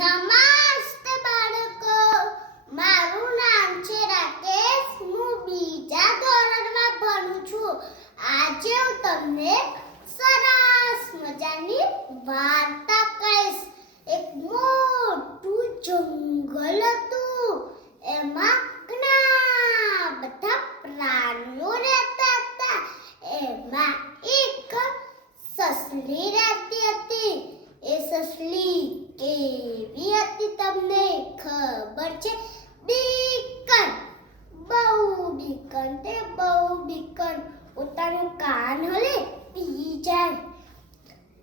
નમસ્તે બાળકો, મારું નામ છે રાકેશ. હું બીજા ધોરણમાં ભણું છું. આજે હું તમને સરસ મજાની વાર્તા કહીશ. એક મોટું જંગલ હતું. એમાં ઘણા બધા પ્રાણીઓ રહેતા હતા. એમાં એક સસલી રહેતી હતી. એ સસલી કેવી હતી તમને ખબર છે? બીકન, બહુ બીકન. તે બહુ બીકન. પોતાનું કાન હલે બી જાય,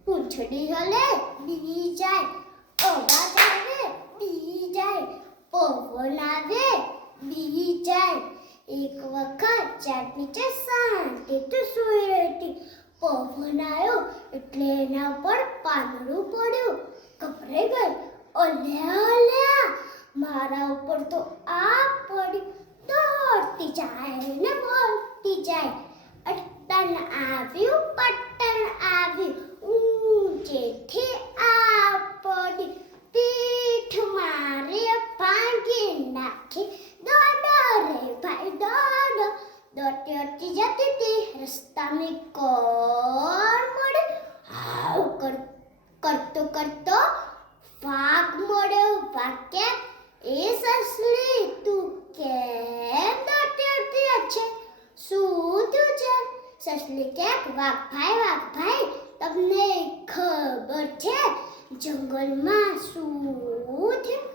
પૂંછડી હલે બી જાય, અવાજ આવે બી જાય, પવન આવે બી જાય. એક વખત ઝાડ નીચે શાંતિથી સૂઈ રહી હતી. પવન આવ્યો એટલે એના પર પાંદડું પડ્યું. ગભરાઈ ગઈ. અલ્યા અલ્યા, મારા ઉપર તો આ પડી. દોડતી જાય ને બોલતી જાય. અટન આવ્યું પટન આવ્યું, ઊંચેથી આ પડી. પીઠ મારી ભાંગી નાખી. દોડો રે ભાઈ દોડો. દોડતી દોડતી જતી હતી. રસ્તામાં કોણ મળે? હાવ કરતો કરતો વાઘ મળ્યો. વાઘ કે, એ સસલી તું કેમ દોડતી દોડતી છે? શું થયું છે? સસલી કે, વાઘ ભાઈ, તમને ખબર છે જંગલમાં શું થયું?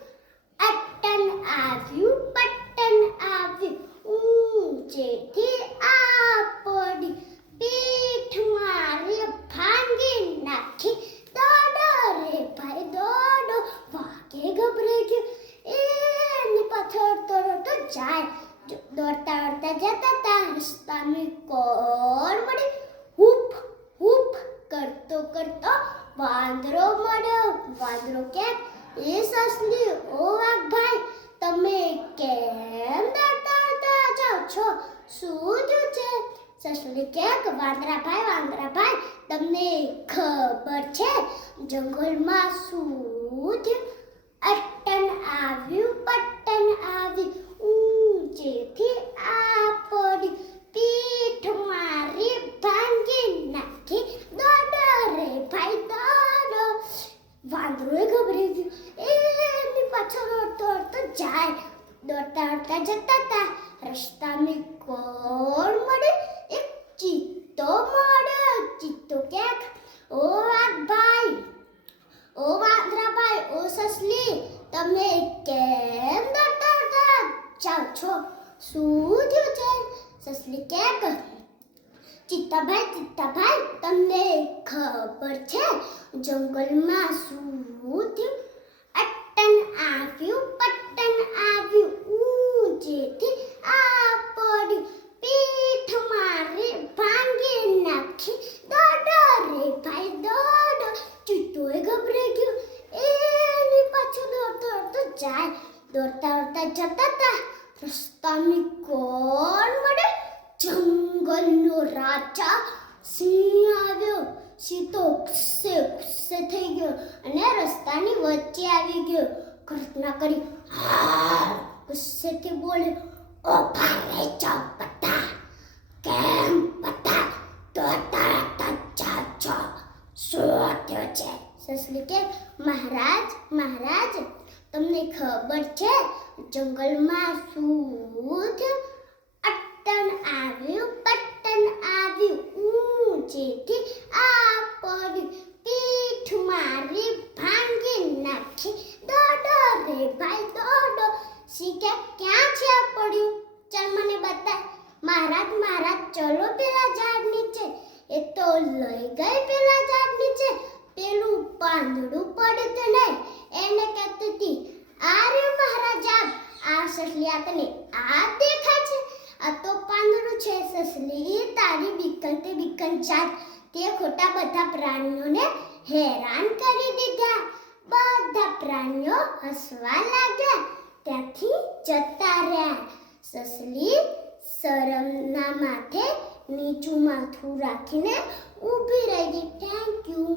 અટન આવ્યું પટન આવ્યું, ઊંચેથી આ પડી. પીઠ મારી ભાંગી નાખી. દોડો રે ભાઈ દોડો. વાઘે ગભરાઈ ગયો. એની પાછળ તરત જાય. દોડતા દોડતા જતા હતા. રસ્તામાં કોણ મળે? હૂપ હૂપ કરતો કરતો વાંદરો મળ્યો. વાંદરો કે, એ સસલી ઓ વાઘ ભાઈ, તમે કેમ દોડતા દોડતા જાઓ છો? શું થયું છે? સસલી કે, વાંદરા ભાઈ, તમને ખબર છે જંગલમાં શું થયું? અટન આવ્યું પટન આવ્યું, ઊંચેથી આ પડી. પીઠ મારી ભાંગી નાખી. દોડો રે ભાઈ દોડો. વાંદરોએ ગભરાઈ ગયું. એની પાછળ દોડતો જાય. દોડતા દોડતા જતા હતા. રસ્તામાં કોણ મળે? એક ચિત્તો મળ્યો. ચિત્તો કે, ઓ વાઘ ભાઈ, ઓ વાંદરા ભાઈ, ઓ સસલી, તમે કેમ દોડતા દોડતા જાઓ છો? શું થયું છે? સસલી કે, ચિત્તાભાઈ, તમને ખબર છે જંગલમાં શું થયું? અટન આવ્યું પટન આવ્યું, ઊંચેથી આ પડ્યું. પીઠ મારી ભાંગી નાખી. દોડો રે ભાઈ દોડો. ચિત્તોએ ગભરાઈ ગયો. એની પાછળ દોડતો જાય. દોડતા દોડતા જતા હતા. રસ્તામાં કોણ મળે? જંગલનો રાજા સિંહ આવ્યો. સિંહ તો ગુસ્સે થઈ ગયો અને રસ્તાની વચ્ચે આવી ગયો. ગર્જના કરી. ગુસ્સેથી બોલ્યો, ઓ ભાઈ બધા, કેમ બધા દોડતા જાઓ છો? શું થયું છે? સસલી કે, મહારાજ, તમને ખબર છે જંગલમાં શું થયું? અટન આવ્યું પટન આવ્યું, ઊંચેથી આ પડ્યું. પીઠ મારી ભાંગી નાખી. દોડો રે ભાઈ દોડો. સિંહ કે, ક્યાં છે આ પડ્યું? ચાલ મને બતાય. મહારાજ, ચલો પેલા ઝાડ નીચે. એ તો લઈ ગઈ પેલા ઝાડ નીચે. પેલું પાંદડું પડ્યું તો નહીં, એને કહેતી હતી, આ રે મહારાજા, આ સસલી આ તને આ દેખાય છે? આ તો પાંદડું છે. સસલી, તારી બીકન જાત તે ખોટા બધા પ્રાણીઓને હેરાન કરી દીધા. બધા પ્રાણીઓ હસવા લાગ્યા. ત્યાંથી જતા રહ્યા. સસલી શરમના માથે નીચું માથું રાખીને ઊભી રહી ગઈ. Thank you.